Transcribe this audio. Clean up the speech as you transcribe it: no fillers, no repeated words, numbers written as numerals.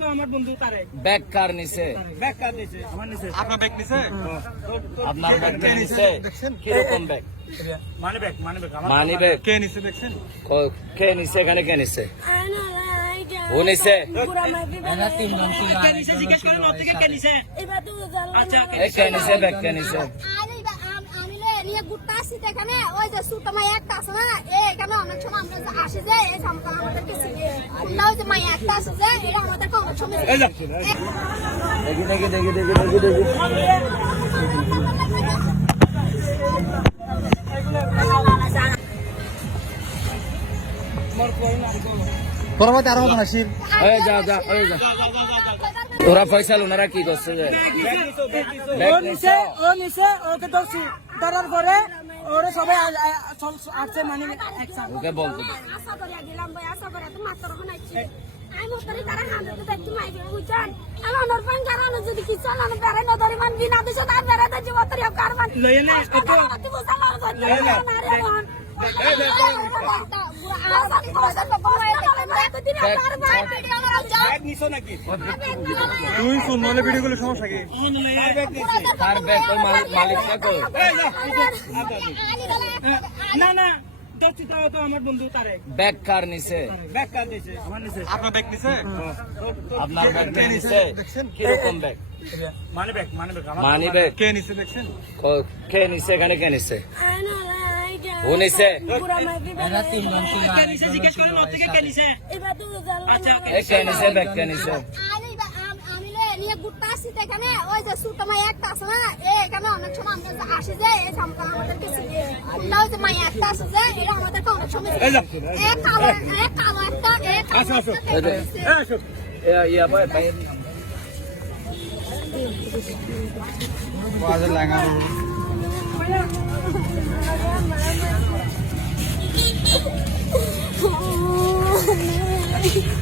তো আমার বন্ধু তারে ব্যাগ কার নিছে? ব্যাগ কার দিয়েছে? আমার নিছে। আপনার ব্যাগ নিছে? আপনার ব্যাগ কে নিছে? কিরকম bag? Money bag money bag কে নিছে দেখছেন? কে নিছে? এখানে কে নিছে? ও নিছে? কে নিছে জিজ্ঞেস করেন ওর থেকে কে নিছে? আচ্ছা কে নিছে ব্যাগ কে নিছে? এখানে ওই যে সুতমা একটা আছে না এখানে অনেক সময় আমরা আসে যে এই সামনে আমাদেরকে ওই যে মাই একটা আছে যে এটা আমাদেরকে অনেক সময় দেখি পরবর্তী আরো মতন আসির যা ওরা ফয়সাল ওনারা কি করছে? যে ও নিছে ওকে ধরছি ধরার পরে ওরা সবাই আসছে মানে একসাথে ওকে বলতে আশা করে গেলাম ভাই আশা করে তো মাত্র বানাইছি আমি মতরি তারা হাতে তো দেখতে মাইবে বুঝছেন আমি অনর পান কারণ যদি কিছু না বেরে না ধরে মান বিনা দিছে তার বেরে দে জীবতরি কারবান লয়ে নে তো বুঝালার কথা ব্যাগ নিছো নাকি? তুই শুন নলে ভিডিও গুলো সমস্যা কি? তার ব্যাগ ওই মালিকটা কই? না ধরছি তো আমার বন্ধু তারে ব্যাগ কার নিছে? ব্যাগ কার দিয়েছে? আমার নিছে। আপনার ব্যাগ নিছে? আপনার ব্যাগ কে নিছে? কিরকম bag? Money bag money bag কে নিছে দেখছেন? কে নিছে? এখানে কে নিছে? ও নিছে? কে নিছে জিজ্ঞেস করেন ওর থেকে কে নিছে? আচ্ছা কে নিছে ব্যাগ কে নিছে? এখানে ওই যে সুতমা একটা আছে না এখানে অনেক সময় আমরা আসে যে এই সামনে আমাদেরকে ওই যে মাই একটা আছে যে এটা আমাদেরকে অনেক সময় কালো একটা আসো ইয়া ভাই বাজে লাগা Oh,